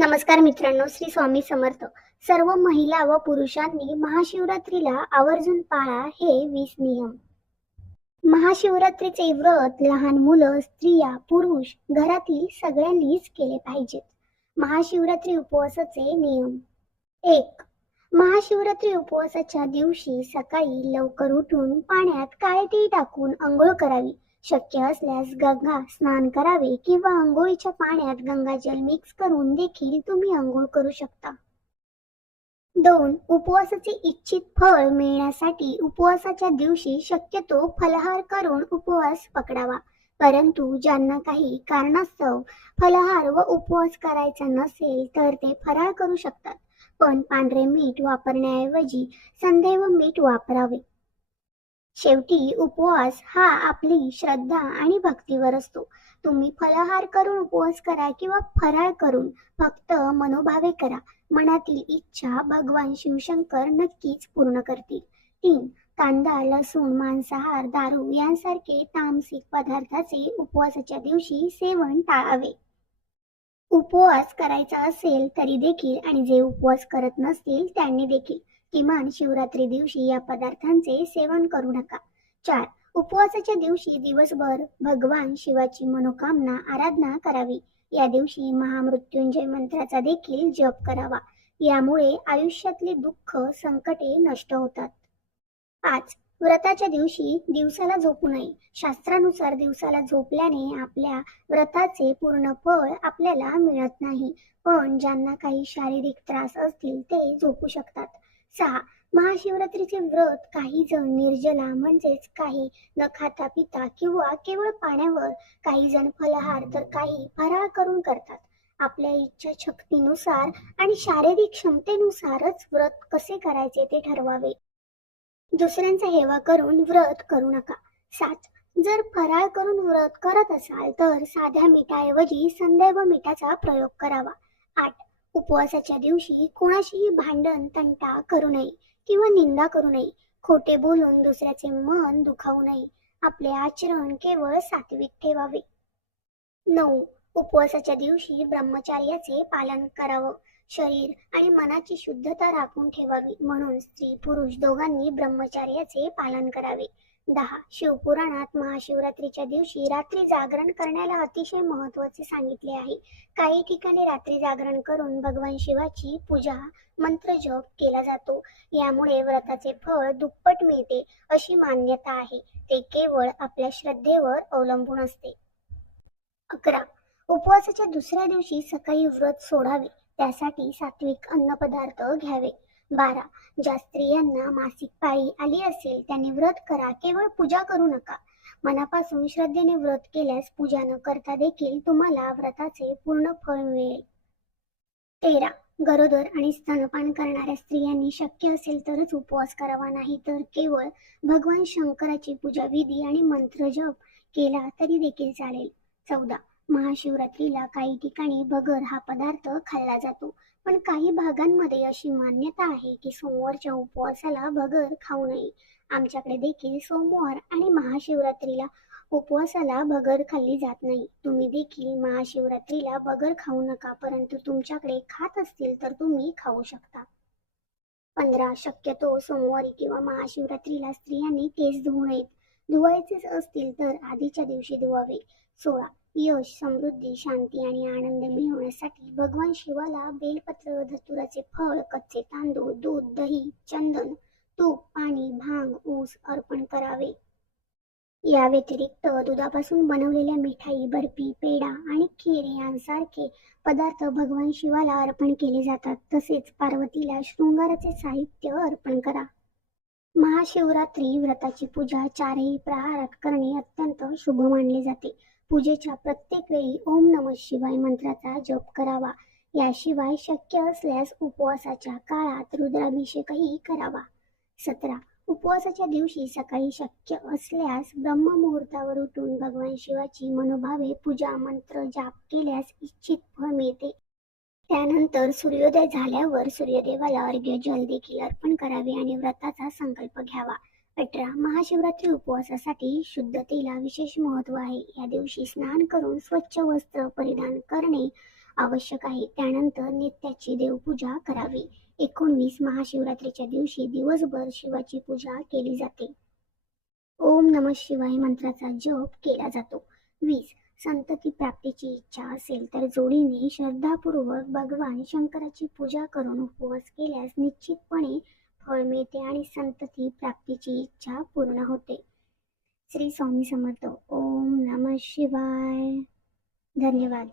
नमस्कार मित्रांनो श्री स्वामी समर्थ. सर्व महिला व पुरुषांनी महाशिवरात्रीला आवर्जून पाळा हे वीस नियम. महाशिवरात्रीचे व्रत लहान मुलं स्त्रिया पुरुष घरातील सगळ्यांनीच केले पाहिजेत. महाशिवरात्री उपवासाचे नियम. एक महाशिवरात्री उपवासाच्या दिवशी सकाळी लवकर उठून पाण्यात काळे ती टाकून आंघोळ करावी. शक्य असल्यास गंगा स्नान करावे किंवा आंघोळीच्या पाण्यात गंगाजल मिक्स करून देखील तुम्ही आंघोळ करू शकता. दोन उपवासाचे इच्छित फळ मिळण्यासाठी उपवासाच्या दिवशी शक्यतो फलाहार करून उपवास पकडावा. परंतु ज्यांना काही कारणास्तव फलहार व उपवास करायचा नसेल तर ते फराळ करू शकतात. पण पांढरे मीठ वापरण्याऐवजी संदैव मीठ वापरावे. शेवटी उपवास हा आपली श्रद्धा आणि भक्तीवर असतो. तुम्ही फलाहार करून उपवास करा किंवा फराळ करून फक्त मनोभावे करा. मनातील इच्छा भगवान शिवशंकर नक्कीच पूर्ण करतील. तीन कांदा लसूण मांसाहार दारू यांसारखे तामसिक पदार्थाचे उपवासाच्या दिवशी सेवन टाळावे. उपवास करायचा असेल तरी देखील आणि जे उपवास करत नसतील त्यांनी देखील किमान शिवरात्री दिवशी या पदार्थांचे सेवन करू नका. चार उपवासाच्या दिवशी दिवसभर भगवान शिवाची मनोकामना आराधना करावी. या दिवशी महामृत्युंजय मंत्राचा देखील जप करावा. यामुळे आयुष्यातली दुःख संकटे नष्ट होतात. पाच व्रताच्या दिवशी दिवसाला झोपू नये. शास्त्रानुसार दिवसाला झोपल्याने आपल्या व्रताचे पूर्ण फळ आपल्याला मिळत नाही. पण ज्यांना काही शारीरिक त्रास असतील ते झोपू शकतात. सहा. महाशिवरात्रीचे व्रत काही जण निर्जला म्हणजेच काही न खाता पिता किंवा केवळ पाण्यावर काही जण फलाहार तर काही फराळ करून करतात. आपल्या इच्छा शक्तीनुसार आणि शारीरिक क्षमतेनुसारच व्रत कसे करायचे ते ठरवावे. दुसऱ्यांचा हेवा करून व्रत करू नका. सात. जर फराळ करून व्रत करत असाल तर साध्या मिठाऐवजी संदैव मिठाचा प्रयोग करावा. आठ. उपवासाच्या दिवशी कोणाशीही भांडण तंटा करू नये किंवा निंदा करू नये. खोटे बोलून दुसऱ्याचे मन दुखावू नये. आपले आचरण केवळ सात्विक ठेवावे. नऊ. उपवासाच्या दिवशी ब्रह्मचार्याचे पालन करावं. शरीर आणि मनाची शुद्धता राखून ठेवावी म्हणून स्त्री पुरुष दोघांनी ब्रह्मचार्याचे पालन करावे. दहा. शिवपुराणात महाशिवरात्रीच्या दिवशी रात्री जागरण करण्याला अतिशय महत्त्वाचे सांगितले आहे. काही ठिकाणी रात्री जागरण करून भगवान शिवाची पूजा मंत्र जप केला जातो. यामुळे व्रताचे फळ दुप्पट मिळते अशी मान्यता आहे. ते केवळ आपल्या श्रद्धेवर अवलंबून असते. अकरा. उपवासाच्या दुसऱ्या दिवशी सकाळी व्रत सोडावे. त्यासाठी सात्विक अन्नपदार्थ घ्यावे. बारा. ज्या स्त्रियांना मासिक पाळी आली असेल त्यांनी व्रत करा केवळ पूजा करू नका. मनापासून श्रद्धेने व्रत केल्यास पूजा न करता देखील तुम्हाला व्रताचे पूर्ण फळ मिळेल. तेरा. गरोदर आणि स्तनपान करणाऱ्या स्त्रियांनी शक्य असेल तरच उपवास करावा नाही तर केवळ भगवान शंकराची पूजा विधी आणि मंत्र जप केला तरी देखील चालेल. चौदा. महाशिवरात्रीला काही ठिकाणी भगर हा पदार्थ खाल्ला जातो. पण काही भागांमध्ये अशी मान्यता आहे की सोमवारच्या उपवासाला भगर खाऊ नये. आमच्याकडे देखील सोमवार आणि महाशिवरात्रीला उपवासाला भगर खाल्ली जात नाही. तुम्ही देखील महाशिवरात्रीला भगर खाऊ नका परंतु तुमच्याकडे खात असतील तर तुम्ही खाऊ शकता. पंधरा शक्यतो सोमवारी किंवा महाशिवरात्रीला स्त्रियांनी केस धुवू नयेत. धुवायचेच असतील तर आधीच्या दिवशी धुवावे. सोळा यश समृद्धी शांती आणि आनंद मिळवण्यासाठी भगवान शिवाला बेलपत्र धतुराचे फळ कच्चे तांदूळ दूध दही चंदन तूप पाणी भांग ऊस अर्पण करावे. या व्यतिरिक्त दुधापासून बनवलेल्या मिठाई बर्फी पेढा आणि खीर यांसारखे पदार्थ भगवान शिवाला अर्पण केले जातात. तसेच पार्वतीला शृंगाराचे साहित्य अर्पण करा. महाशिवरात्री व्रताची पूजा चारही प्रहारात करणे अत्यंत शुभ मानले जाते. पूजेच्या प्रत्येक वेळी ओम नम शिवाय मंत्राचा जप करावा. याशिवाय शक्य असल्यास उपवासाच्या काळात रुद्राभिषेकही करावा. सतरा. उपवासाच्या दिवशी सकाळी शक्य असल्यास ब्रह्म मुहूर्तावर उठून भगवान शिवाची मनोभावे पूजा मंत्र जाप केल्यास इच्छित फळ मिळते. त्यानंतर सूर्योदय झाल्यावर सूर्यदेवाला अर्घ्य जल देखील अर्पण करावे आणि व्रताचा संकल्प घ्यावा. अठरा महाशिवरात्री उपवासासाठी शुद्धतेला विशेष महत्त्व आहे. या दिवशी स्नान करून स्वच्छ वस्त्र परिधान करणे आवश्यक आहे. त्यानंतर नित्याची देवपूजा करावी. एकोणवीस महाशिवरात्रीच्या दिवशी दिवसभर शिवाची पूजा केली जाते. ओम नम शिवाय मंत्राचा जप केला जातो. वीस संतती प्राप्तीची इच्छा असेल तर जोडीने श्रद्धापूर्वक भगवान शंकराची पूजा करून उपवास केल्यास निश्चितपणे फळ मिळते आणि संतती प्राप्तीची इच्छा पूर्ण होते. श्री स्वामी समर्थ. ओम नम शिवाय. धन्यवाद.